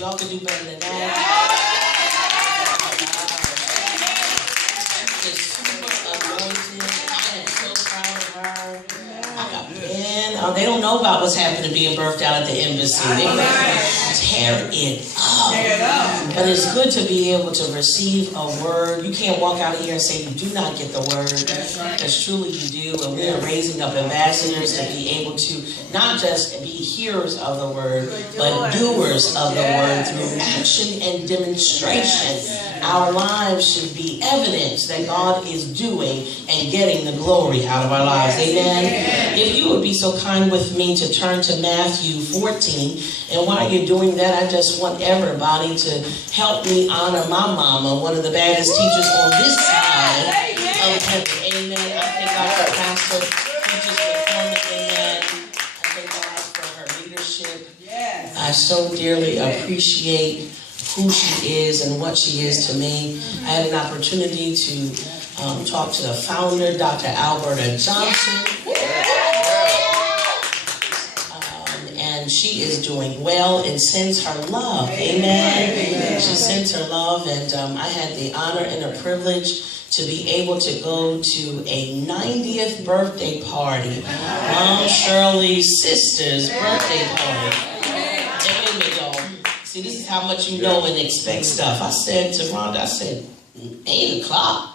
y'all can do better than that. She's super anointed. I am so proud of her. Man, they don't know about what's happening being birthed out at the embassy. They tear it up. But it's good to be able to receive a word. You can't walk out of here and say you do not get the word. Because truly you do. And we are raising up ambassadors to be able to not just be hearers of the word, but doers of the word through action and demonstration. Our lives should be evidence that God is doing and getting the glory out of our lives. Amen. If you would be so kind with me to turn to Matthew 14. And while you're doing that, I just want everybody to help me honor my mama, one of the baddest teachers on this side of heaven. Amen. I thank God for Pastor Teachers Performance. Amen. I thank God for her leadership. I so dearly appreciate who she is and what she is to me. I had an opportunity to talk to the founder, Dr. Alberta Johnson. And she is doing well and sends her love. Amen. She sends her love, and I had the honor and the privilege to be able to go to a 90th birthday party. Mom Shirley's sister's birthday party. See, this is how much you know and expect stuff. I said to Rhonda, I said, 8 o'clock?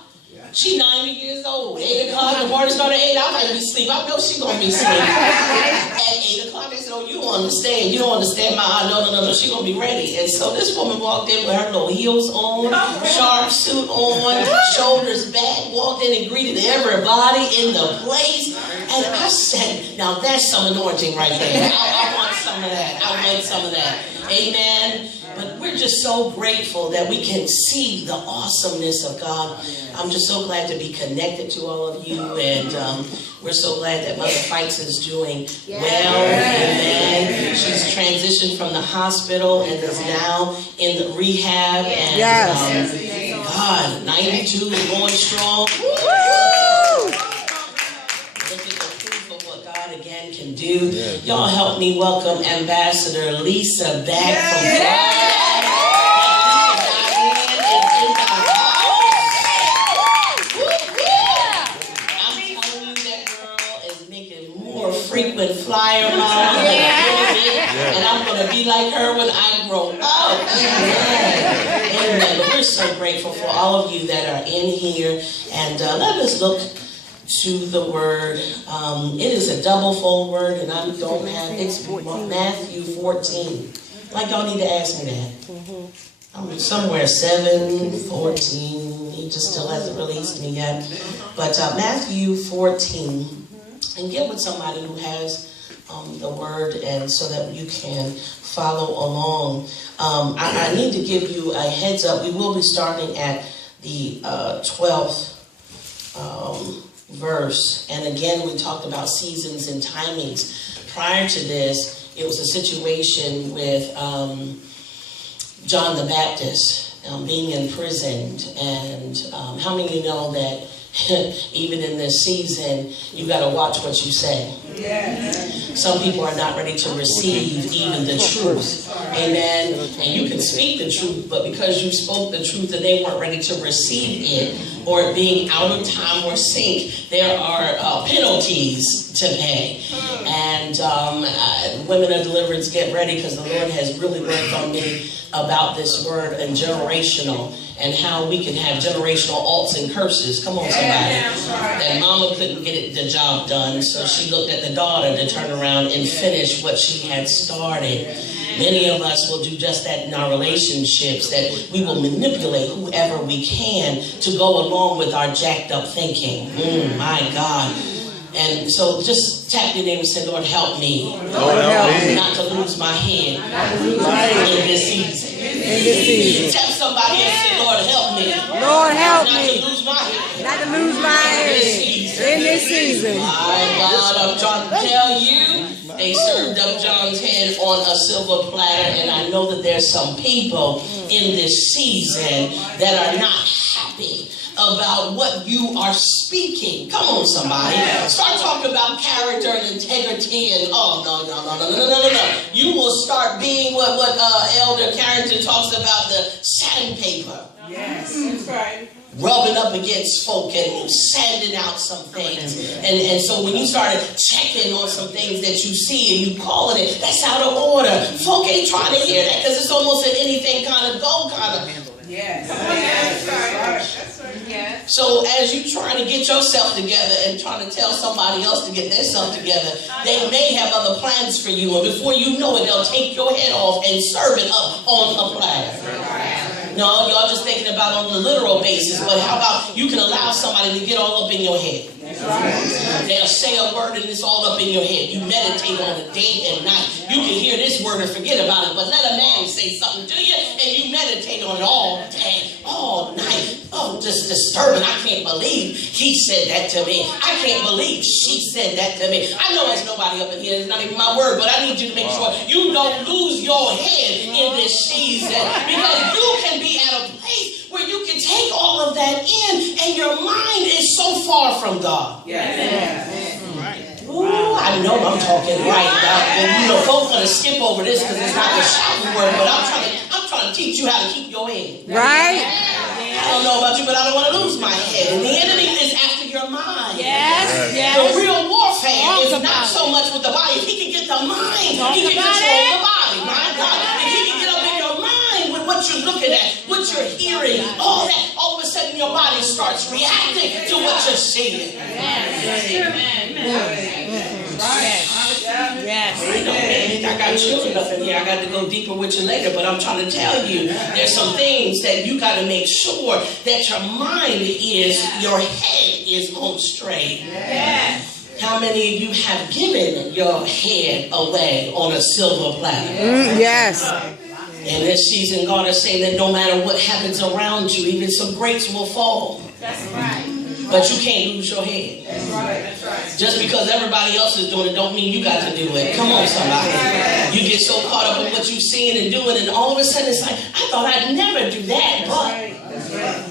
She 90 years old. 8 o'clock, the party started at 8. I'm going to be asleep. I know she's going to be asleep. At 8 o'clock, they said, oh, you don't understand. You don't understand my, no, she's going to be ready. And so this woman walked in with her little heels on, sharp suit on, shoulders back, walked in and greeted everybody in the place. And I said, now that's some anointing right there. I want some of that. I want some of that. Amen. But we're just so grateful that we can see the awesomeness of God. I'm just so glad to be connected to all of you, and we're so glad that Mother Fikes is doing well. Amen. She's transitioned from the hospital and is now in the rehab. And God, 92 is going strong. Can do. Y'all help me welcome Ambassador Lisa back from Florida. I'm telling you, that girl is making more frequent flyer miles than a little bit, and I'm going to be like her when I grow up. Amen. But we're so grateful for all of you that are in here, and let us look to the word. It is a double-fold word, and I don't have it. It's Matthew 14. Like, y'all need to ask me that. I'm somewhere 7:14. He just still hasn't released me yet. But Matthew 14. And get with somebody who has the word, and so that you can follow along. I need to give you a heads up. We will be starting at the 12th verse. And again, we talked about seasons and timings. Prior to this, it was a situation with John the Baptist being imprisoned. And how many of you know that even in this season, you got to watch what you say? Some people are not ready to receive even the truth. Amen. And you can speak the truth, but because you spoke the truth and they weren't ready to receive it, or being out of time or sync, there are penalties to pay. And women of Deliverance, get ready, because the Lord has really worked on me about this word and generational, and how we can have generational alts and curses. Come on, somebody. That mama couldn't get the job done, so she looked at the daughter to turn around and finish what she had started. Many of us will do just that in our relationships, that we will manipulate whoever we can to go along with our jacked up thinking. My God. And so just tap your name and say, Lord, help me. Lord, help me not to lose my head in this season. Tell somebody and say, Lord, help me. Lord, help not me to lose my head. Not to lose my head in this season. My God, I'm trying to tell you, they served up John's head on a silver platter, and I know that there's some people in this season that are not happy about what you are speaking. Come on, somebody. Start talking about character and integrity and no. You will start being what Elder Carrington talks about, the sandpaper. Yes, that's right. Rubbing up against folk and sanding out some things. And so when you started checking on some things that you see and you calling it, that's out of order. Folk ain't trying to hear that because it's almost an anything kind of go kind of. Yes. That's right. Yeah. So as you trying to get yourself together and trying to tell somebody else to get themselves together, they may have other plans for you. And before you know it, they'll take your head off and serve it up on a platter. No, y'all just thinking about on the literal basis, but how about you can allow somebody to get all up in your head? They'll say a word and it's all up in your head. You meditate on it day and night. You can hear this word and forget about it, but let a man say something to you and you meditate on it all day, all night. Oh, just disturbing. I can't believe he said that to me. I can't believe she said that to me. I know there's nobody up in here. It's not even my word, but I need you to make sure you don't lose your head in this season, because you can be at a place where you can take all of that in and your mind is so far from God. Ooh, I know I'm talking right now. And, folks gonna skip over this because it's not the shouting word, but I'm trying to teach you how to keep your head. Right. I don't know about you, but I don't want to lose my head. And the enemy is after your mind. Yes. The real warfare is not so much with the body. If he can get the mind, he can control the body. My God, if he can get up in your mind with what you're looking at, what you're hearing, all that, all of a sudden your body starts reacting to what you're seeing. Yes. I got children up in here. I got to go deeper with you later, but I'm trying to tell you, there's some things that you got to make sure that your mind is, your head is on straight. Yes. How many of you have given your head away on a silver platter? Yes. In this season, God is saying that no matter what happens around you, even some grapes will fall. That's right. But you can't lose your head. That's right. That's right. Just because everybody else is doing it don't mean you got to do it. Come on, somebody. You get so caught up in what you're seeing and doing, and all of a sudden it's like, I thought I'd never do that, but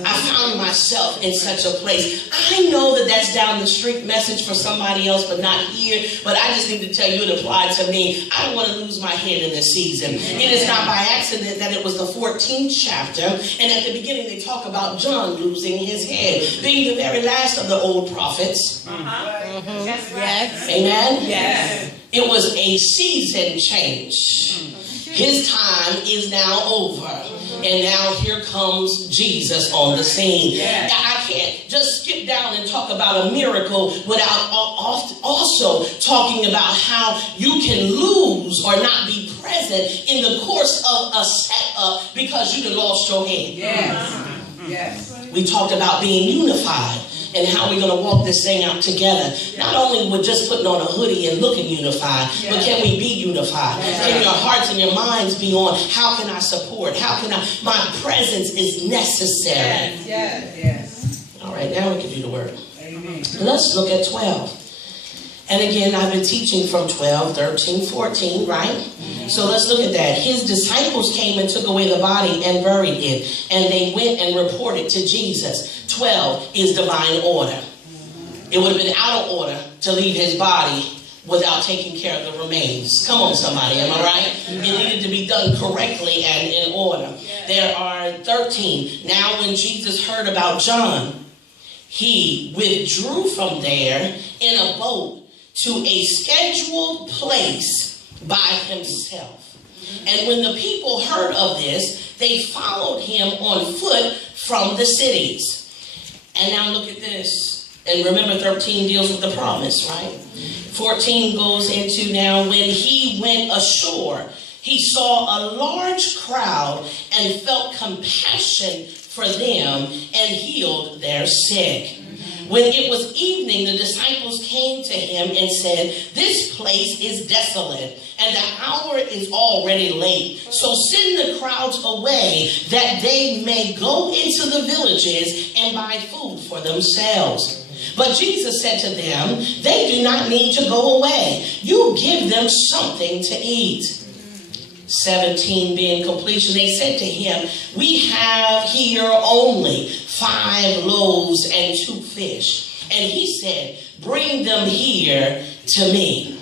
I found myself in such a place. I know that that's down the street message for somebody else, but not here. But I just need to tell you, it applied to me. I don't want to lose my head in this season. It is not by accident that it was the 14th chapter. And at the beginning, they talk about John losing his head, being the very last of the old prophets. Yes. Amen? Yes. It was a season change. His time is now over. And now here comes Jesus on the scene. Now, I can't just skip down and talk about a miracle without also talking about how you can lose or not be present in the course of a setup because you done lost your head. Yes. We talked about being unified and how we're going to walk this thing out together. Not only with just putting on a hoodie and looking unified, but can we be unified? Can your hearts and your minds be on, how can I support? How can I, my presence is necessary. Yes. All right, now we can do the word. Amen. Let's look at 12. And again, I've been teaching from 12, 13, 14, right? So let's look at that. His disciples came and took away the body and buried it. And they went and reported to Jesus. 12 is divine order. It would have been out of order to leave his body without taking care of the remains. Come on, somebody, am I right? It needed to be done correctly and in order. There are 13. Now when Jesus heard about John, he withdrew from there in a boat to a scheduled place by himself. And when the people heard of this, they followed him on foot from the cities. And now look at this. And remember, 13 deals with the promise, right? 14 goes into now, when he went ashore, he saw a large crowd and felt compassion for them and healed their sick. When it was evening, the disciples came to him and said, "This place is desolate, and the hour is already late. So send the crowds away, that they may go into the villages and buy food for themselves." But Jesus said to them, "They do not need to go away. You give them something to eat." 17 being completion, they said to him, "We have here only 5 loaves and 2 fish. And he said, bring them here to me.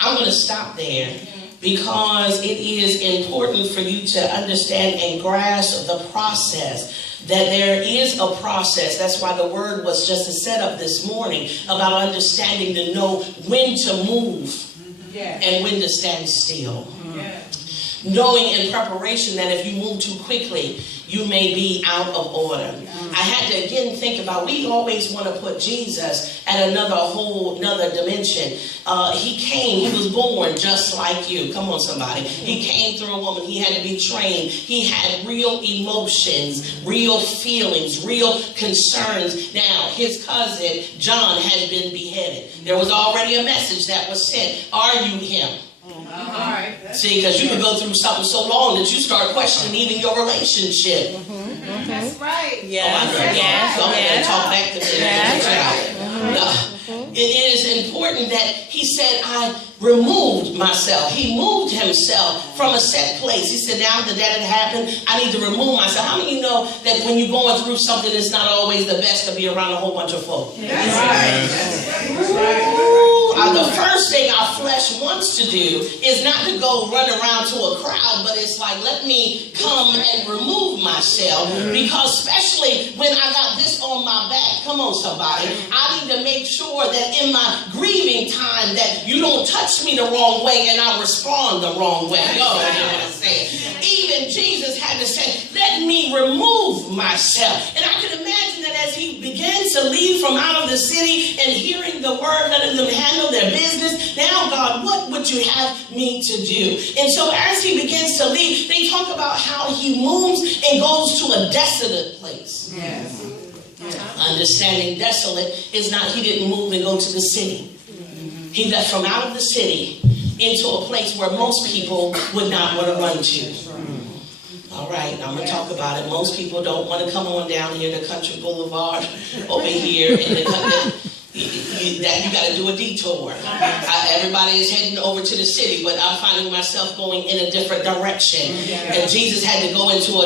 I'm going to stop there because it is important for you to understand and grasp the process. That there is a process. That's why the word was just a setup this morning about understanding to know when to move and when to stand still. Knowing in preparation that if you move too quickly, you may be out of order. I had to again think about, we always want to put Jesus at another dimension. He came, he was born just like you. Come on, somebody. He came through a woman. He had to be trained. He had real emotions, real feelings, real concerns. Now, his cousin, John, had been beheaded. There was already a message that was sent. Are you him? See, because you can go through something so long that you start questioning even your relationship. That's right. So I'm going to talk back to me. It is important that he said, I removed myself. He moved himself from a set place. He said, now that that had happened, I need to remove myself. How many of you know that when you're going through something, it's not always the best to be around a whole bunch of folk? That's right. The first thing our flesh wants to do is not to go run around to a crowd, but it's like, let me come and remove myself. Because especially when I got this on my back, come on somebody, I need to make sure that in my grieving time that you don't touch me the wrong way and I respond the wrong way. You know what I'm saying? Even Jesus had to say, let me remove myself. And I can imagine that as he began to leave from out of the city and hearing the word, letting them handle their business. Now, God, what would you have me to do? And so as he begins to leave, they talk about how he moves and goes to a desolate place. Yes. Understanding desolate is not he didn't move and go to the city. He left from out of the city into a place where most people would not want to run to. All right, I'm going to talk about it. Most people don't want to come on down here to Country Boulevard over here in the country. You got to do a detour. Everybody is heading over to the city, but I'm finding myself going in a different direction. And Jesus had to go into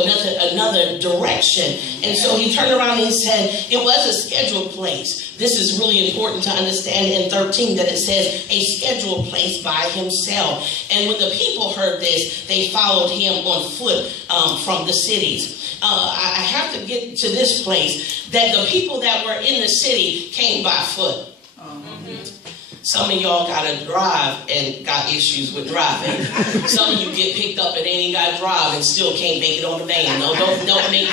another direction. And so he turned around and he said, it was a scheduled place. This is really important to understand in 13 that it says a scheduled place by himself. And when the people heard this, they followed him on foot from the cities. I have to get to this place that the people that were in the city came by foot. Some of y'all got to drive and got issues with driving. Some of you get picked up and they ain't got to drive and still can't make it on the van. No, don't make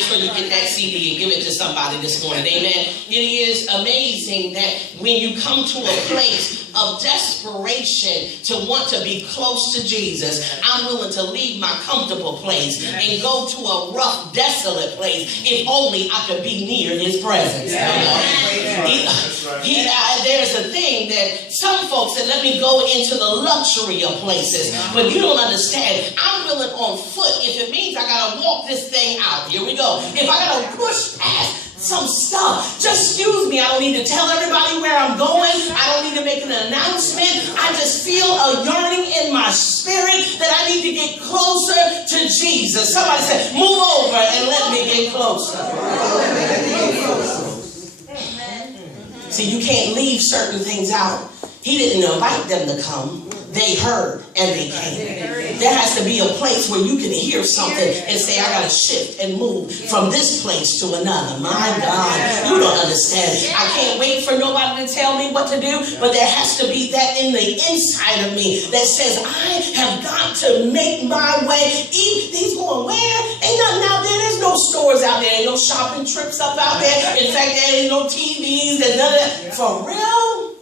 sure you get that CD and give it to somebody this morning. Amen. It is amazing that when you come to a place of desperation to want to be close to Jesus, I'm willing to leave my comfortable place and go to a rough, desolate place if only I could be near his presence. There's a thing that some folks said, let me go into the luxury of places. But you don't understand. I'm willing on foot if it means I got to walk this thing out. Here we go. If I got to push past some stuff, just excuse me. I don't need to tell everybody where I'm going. I don't need to make an announcement. I just feel a yearning in my spirit that I need to get closer to Jesus. Somebody said, move over and let me get closer. See, you can't leave certain things out. He didn't invite them to come. They heard and they came. There has to be a place where you can hear something and say, I got to shift and move from this place to another. My God, you don't understand. I can't wait for nobody to tell me what to do, but there has to be that in the inside of me that says, I have got to make my way. He's going, where? Ain't nothing out there. There's no stores out there. Ain't no shopping trips up out there. In fact, there ain't no TVs. There's none of that. For real?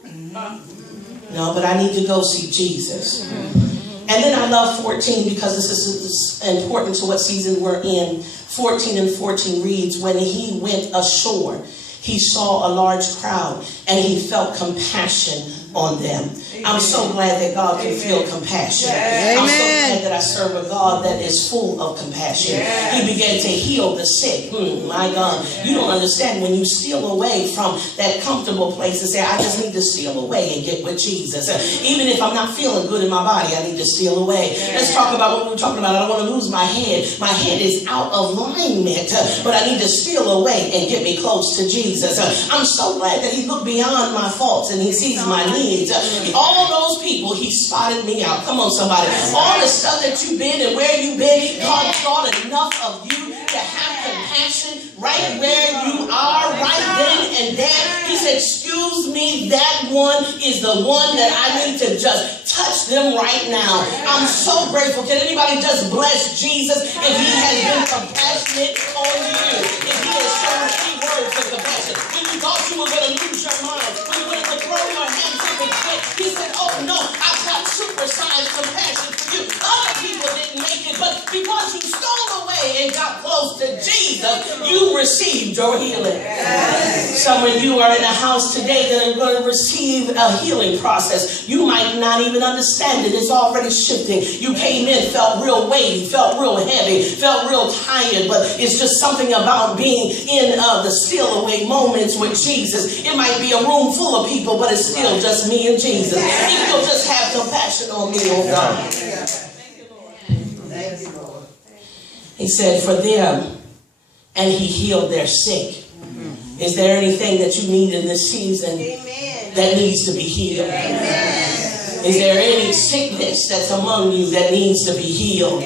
No, but I need to go see Jesus. And then I love 14 because this is important to what season we're in. 14 and 14 reads, when he went ashore, he saw a large crowd and he felt compassion on them. I'm so glad that God can feel compassion. I'm so glad that I I serve a God that is full of compassion. Yes. He began to heal the sick. My God. You don't understand when you steal away from that comfortable place and say, I just need to steal away and get with Jesus. Even if I'm not feeling good in my body, I need to steal away. Let's talk about what we were talking about. I don't want to lose my head. My head is out of alignment, but I need to steal away and get me close to Jesus. I'm so glad that he looked beyond my faults and he sees my needs. All those people, he spotted me out. Come on, somebody. All the stuff that you've been and where you've been, God thought enough of you to have compassion right where you are, right then and there. He said, excuse me, that one is the one that I need to just touch them right now. I'm so grateful. Can anybody just bless Jesus if he has been compassionate on you? If he has shown 3 words of compassion. When you thought you were going to lose your mind, when you wanted to throw your hands up and quit, he said, oh no, I've got supersized compassion for you. Other people didn't make it, but because you stole away and got close to Jesus, you received your healing. Some of you are in a house today that are going to receive a healing process. You might not even understand it. It's already shifting. You came in, felt real weighty, felt real heavy, felt real tired, but it's just something about being in the steal away moments with Jesus. It might be a room full of people, but it's still just me and Jesus. If you'll just have compassion on me, oh God. Thank you, Lord. He said, for them, and he healed their sick. Is there anything that you need in this season that needs to be healed? Is there any sickness that's among you that needs to be healed?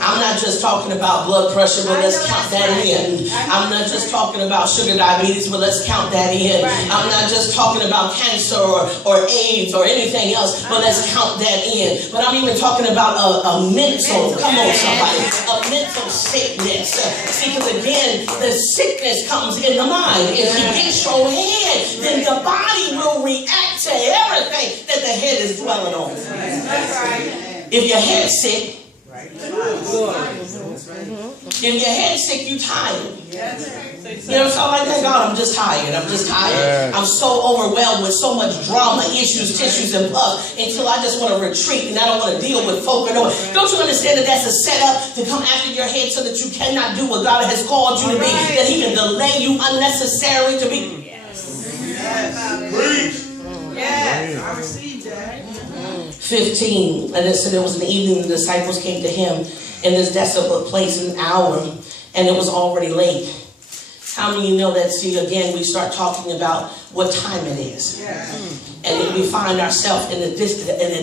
I'm not just talking about blood pressure, but let's count that in. I'm not just talking about sugar diabetes, but let's count that in. I'm not just talking about cancer or AIDS or anything else, but let's count that in. But I'm even talking about a mental, come on somebody, a mental sickness. See, because again, the sickness comes in the mind. If you get your head, then the body will react to everything that the head is dwelling on. If your head's sick, if your head's sick, you tired. You know, something like that. God, I'm just tired. I'm just tired. I'm so overwhelmed with so much drama, issues, tissues, and puff until I just want to retreat and I don't want to deal with folk. Don't you understand that that's a setup to come after your head so that you cannot do what God has called you to be? That he can delay you unnecessarily to be. Yes, I received that. 15, and it said it was in the evening, the disciples came to him in this desolate place an hour, and it was already late. How many of you know that? See, again, we start talking about what time it is. And then we find ourselves in a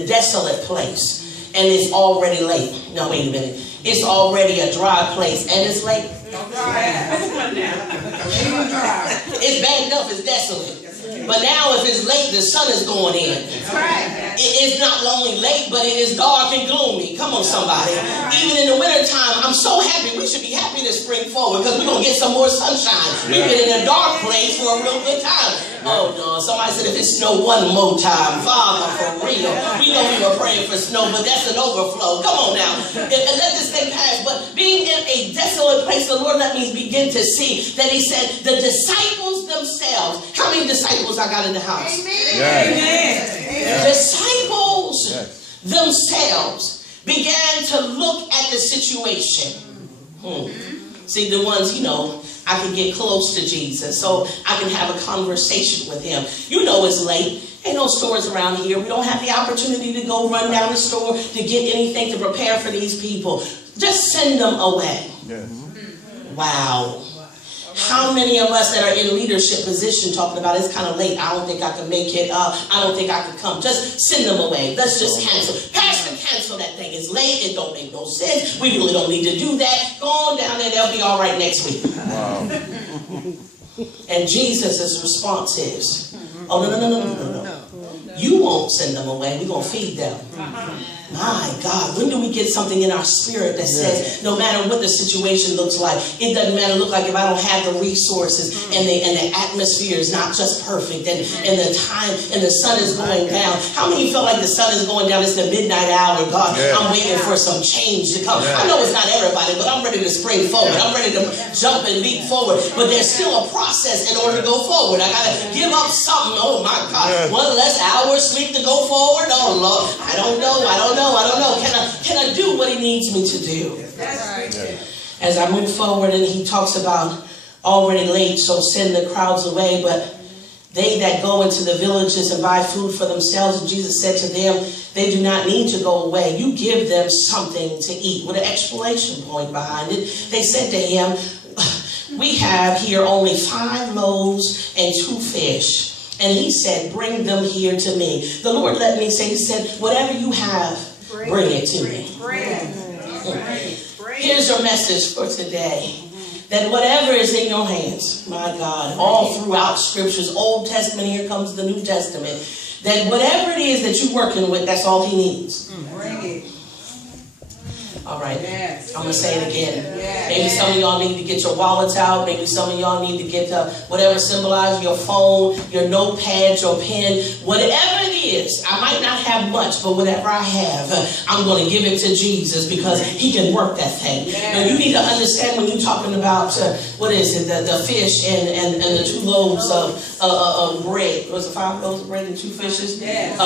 desolate place, and it's already late. No, wait a minute. It's already a dry place, and it's late. It's backed up, it's desolate. But now if it's late, the sun is going in. It's not only late, but it is dark and gloomy. Come on, somebody. Even in the wintertime, I'm so happy. We should be happy to spring forward because we're going to get some more sunshine. We've been in a dark place for a real good time. Oh, no. Somebody said if it snow one more time, Father, for real. We know we were praying for snow, but that's an overflow. Come on now. And let this thing pass. But being in a desolate place, the Lord let me begin to see that he said the disciples themselves. How many disciples I got in the house? Amen. Disciples themselves began to look at the situation. See, the ones, you know, I can get close to Jesus so I can have a conversation with him. You know it's late. Ain't no stores around here. We don't have the opportunity to go run down the store to get anything to prepare for these people. Just send them away. Wow. How many of us that are in leadership position talking about it's kind of late, I don't think I can make it, I don't think I can come. Just send them away. Let's just cancel. Pastor, cancel that thing. It's late. It don't make no sense. We really don't need to do that. Go on down there. They'll be all right next week. Wow. And Jesus' response is, oh, no. You won't send them away. We're going to feed them. My God, when do we get something in our spirit that says, no matter what the situation looks like, it doesn't matter, look like if I don't have the resources and the atmosphere is not just perfect and the time and the sun is going down. How many feel like the sun is going down? It's the midnight hour. God, I'm waiting for some change to come. I know it's not everybody, but I'm ready to spring forward. I'm ready to jump and leap forward. But there's still a process in order to go forward. I got to give up something. Oh my God. One less hour sleep to go forward? Oh Lord, I don't know. don't know. Can I do what he needs me to do? That's right. As I move forward, and he talks about already late, so send the crowds away, but they that go into the villages and buy food for themselves, and Jesus said to them, they do not need to go away. You give them something to eat, with an exclamation point behind it. They said to him, we have here only 5 loaves and 2 fish. And he said, bring them here to me. The Lord let me say, he said, whatever you have, bring it to me. Here's your message for today. That whatever is in your hands, my God, all throughout scriptures, Old Testament, here comes the New Testament, that whatever it is that you're working with, that's all he needs. Bring it. All right, Yes. I'm going to say it again. Yes. Maybe some of y'all need to get your wallets out. Maybe some of y'all need to get whatever symbolizes your phone, your notepad, your pen, whatever it is. I might not have much, but whatever I have, I'm going to give it to Jesus because he can work that thing. Yes. Now, you need to understand when you're talking about, what is it, the fish and the 2 loaves of bread. Was it 5 loaves of bread and 2 fishes? Yes.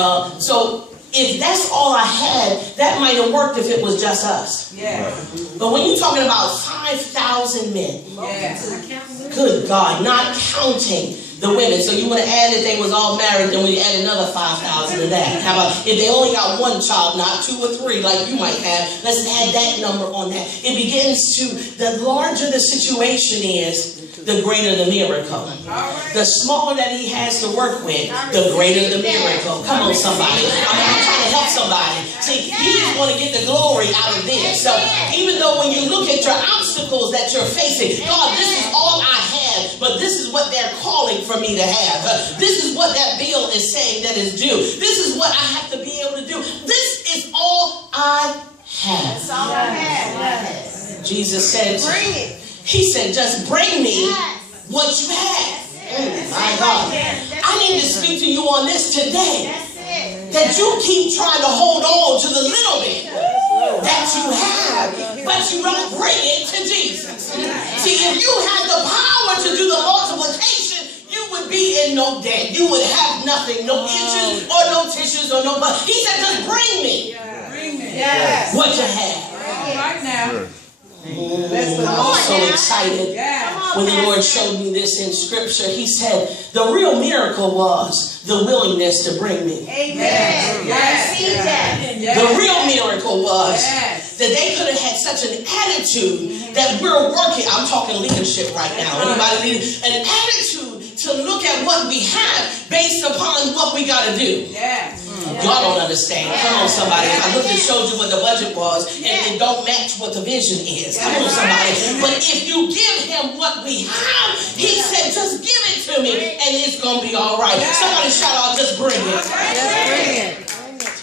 So if that's all I had, that might have worked if it was just us. Yes. But when you're talking about 5,000 men, Yes. good God, not counting the women. So you want to add if they was all married, then we add another 5,000 to that. How about if they only got 1 child, not 2 or 3 like you might have, let's add that number on that. It begins to, the larger the situation is, the greater the miracle. The smaller that he has to work with, the greater the miracle. Come on, somebody. I'm trying to help somebody. See, he's going to get the glory out of this. So even though when you look at your obstacles that you're facing, God, this is all I have, but this is what they're calling for me to have. This is what that bill is saying that is due. This is what I have to be able to do. This is all I have. That's all I have. Jesus said, Bring it. he said, just bring me what you have. My God. I need to speak to you on this today. That you keep trying to hold on to the little bit that you have, but you don't bring it to Jesus. See, if you had the power to do the multiplication, you would be in no debt. You would have nothing, no inches or no tissues or no money. He said, just bring me Yes. what you have. Right now. I was so excited when the Lord showed me this in scripture. He said the real miracle was the willingness to bring me. Amen. Yes. The real miracle was that they could have had such an attitude that we're working. I'm talking leadership right now. Anybody need an attitude to look at what we have based upon what we got to do? Yes. Y'all don't understand. Come on, somebody. I looked and showed you what the budget was, and it don't match what the vision is. Come on, somebody. But if you give him what we have, he said, just give it to me, and it's going to be all right. Somebody shout out, just bring it.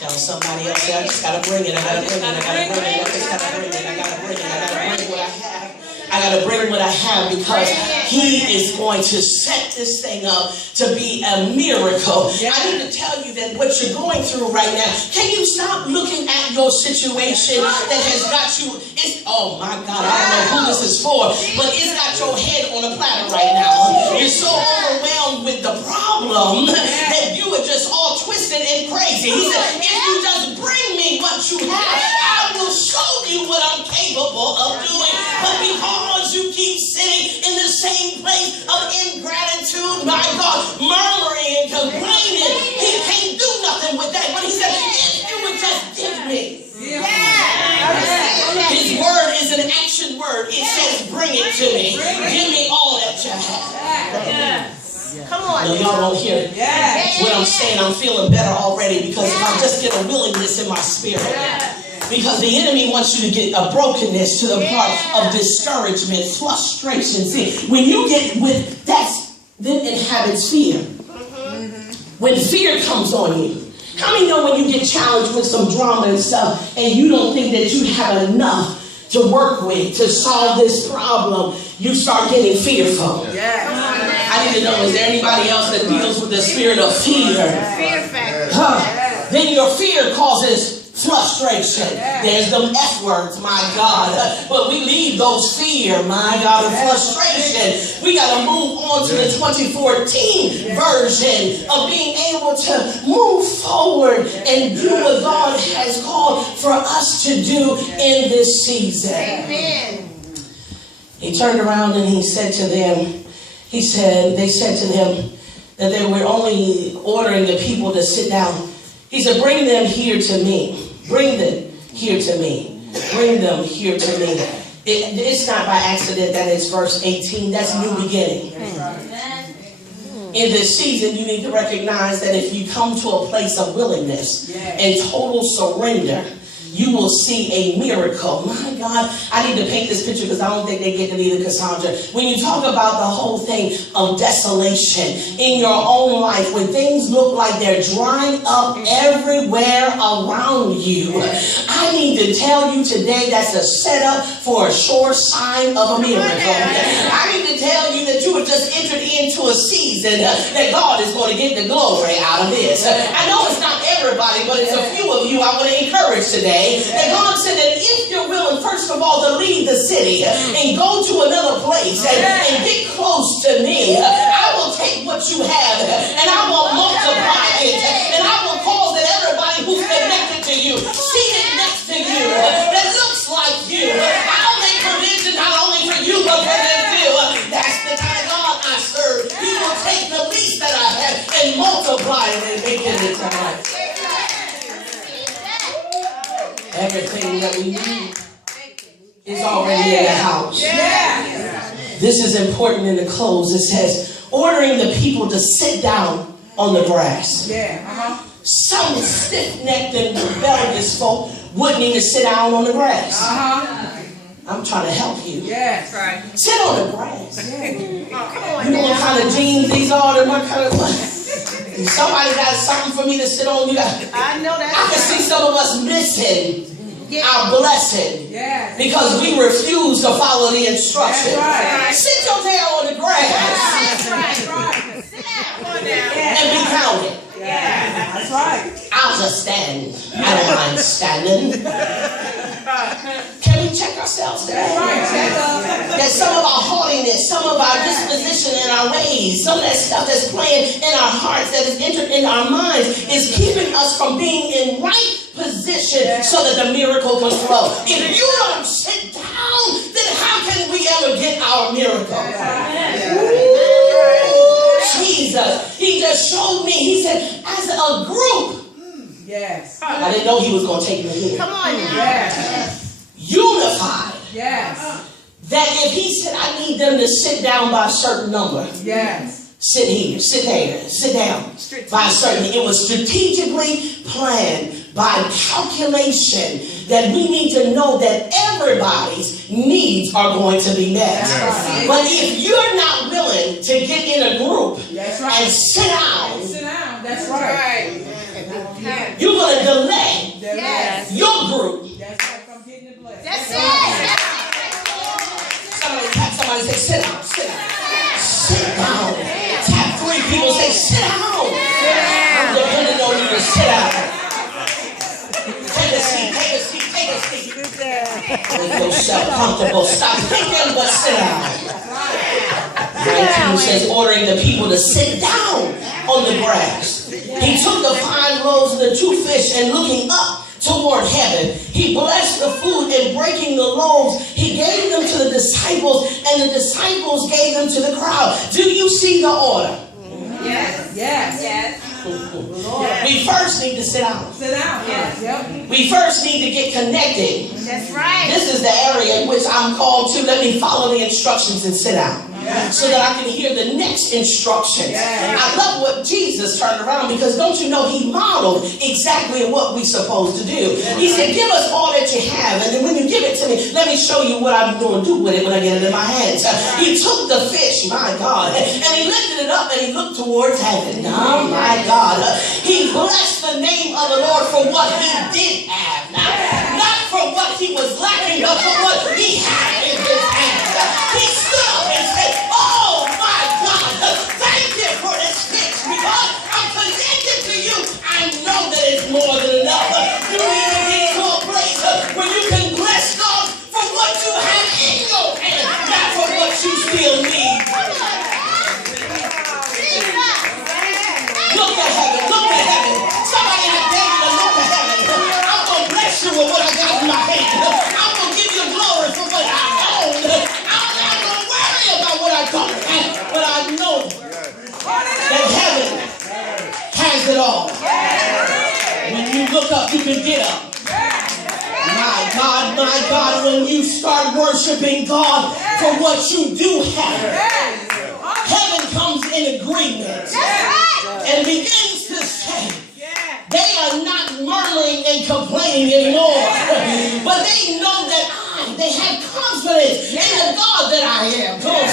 Tell somebody else, I just got to bring it. I got to bring it. I got to bring it. I just got to bring it. I got to bring it. I got to bring what I have. I got to bring what I have because he is going to set this thing up to be a miracle. I need to tell you that what you're going through right now, can you stop looking at your situation that has got you, oh my God, I don't know who this is for, but it's got your head on a platter right now. You're so overwhelmed with the problem that you are just all twisted and crazy. He said, if you just bring me what you have, I will show you what I'm capable of doing. But because you keep sitting in the same place of ingratitude, my God, murmuring and complaining, he can't do nothing with that. But he said, if you would just give me. His word is an action word. It says, bring it to me. Give me all that you have. Come on. No, y'all don't hear what I'm saying. I'm feeling better already because if I just get a willingness in my spirit. Because the enemy wants you to get a brokenness to the part of discouragement, frustration. See, when you get with then inhabits fear. When fear comes on you. How many know when you get challenged with some drama and stuff and you don't think that you have enough to work with to solve this problem, you start getting fearful. I need to know, is there anybody else that deals with the spirit of fear? Fear factor. Then your fear causes frustration. There's them F words, my God. But we leave those fear, my God, and frustration. We got to move on to the 2014 version of being able to move forward and do what God has called for us to do in this season. Amen. He turned around and he said to them, they said to him that they were only ordering the people to sit down. He said, bring them here to me. Bring them here to me. Bring them here to me. It's not by accident that it's verse 18. That's new beginning. In this season, you need to recognize that if you come to a place of willingness and total surrender, you will see a miracle. My God, I need to paint this picture because I don't think they get it either, Cassandra. When you talk about the whole thing of desolation in your own life, when things look like they're drying up everywhere around you, I need to tell you today that's a setup for a sure sign of a miracle. I need to tell you that you have just entered into a season that God is going to get the glory out of this. I know it's not everybody, but it's a few of you I want to encourage today. That God said that if you're willing, first of all, to leave the city and go to another place and get close to me, I will take what you have and I will multiply it, and I will cause that everybody who's connected to you, seated next to you, that looks like you, I'll make provision not only for you but for them too. That's the kind of God I serve. He will take the least that I have and multiply it and make it into life. Everything that we need is already in the house. This is important in the close. It says, ordering the people to sit down on the grass. Some stiff-necked and rebellious folk wouldn't even sit down on the grass. I'm trying to help you. Sit on the grass. You know what kind of jeans these are? And what kind of what? Somebody got something for me to sit on. I know that. I can see some of us missing our blessing because we refuse to follow the instruction. Sit your tail on the grass and be counted. That's right. I'll just stand. I don't mind standing. Can we check ourselves today? That some of our haughtiness, some of our disposition and our ways, some of that stuff that's playing in our hearts, that is entered in our minds, is keeping us from being in right position so that the miracle can flow. If you don't sit down, then how can we ever get our miracle? Jesus, he just showed me, he said, as a group. I didn't know he was going to take me here. Come on now. Unified. That if he said, I need them to sit down by a certain number. Sit here, sit there, sit down. By a certain, it was strategically planned by calculation that we need to know that everybody's needs are going to be met. But if you're not willing to get in a group and sit down, that's right. you're going to delay your group. That's it. Somebody say, sit down, sit down. Sit down. Tap 3 people, say, sit down. I'm depending on you to sit down. Take a seat, take a seat, take a seat. Make yourself comfortable. Stop thinking, but sit down. 19 says, ordering the people to sit down on the grass. He took the 5 loaves and the 2 fish, and looking up toward heaven, he blessed the food, and breaking the loaves, he gave them to the disciples, and the disciples gave them to the crowd. Do you see the order? Yes. We first need to sit down. We first need to get connected. That's right. This is the area in which I'm called to. Let me follow the instructions and sit down. So that I can hear the next instructions. I love what Jesus turned around, because don't you know he modeled exactly what we're supposed to do. He said, give us all that you have, and then when you give it to me, let me show you what I'm going to do with it when I get it in my hands. He took the fish, my God, and he lifted it up and he looked towards heaven. Oh my God. He blessed the name of the Lord for what he did have. Not for what he was lacking, but for what he had in his hands. He stood up and said, oh my God, thank you for this fish, because I'm connected to you. I know that it's more than enough. You need to God, when you start worshiping God for what you do have, heaven comes in agreement and begins to say, they are not murmuring and complaining anymore, but they know that they have confidence in the God that I am. Come on,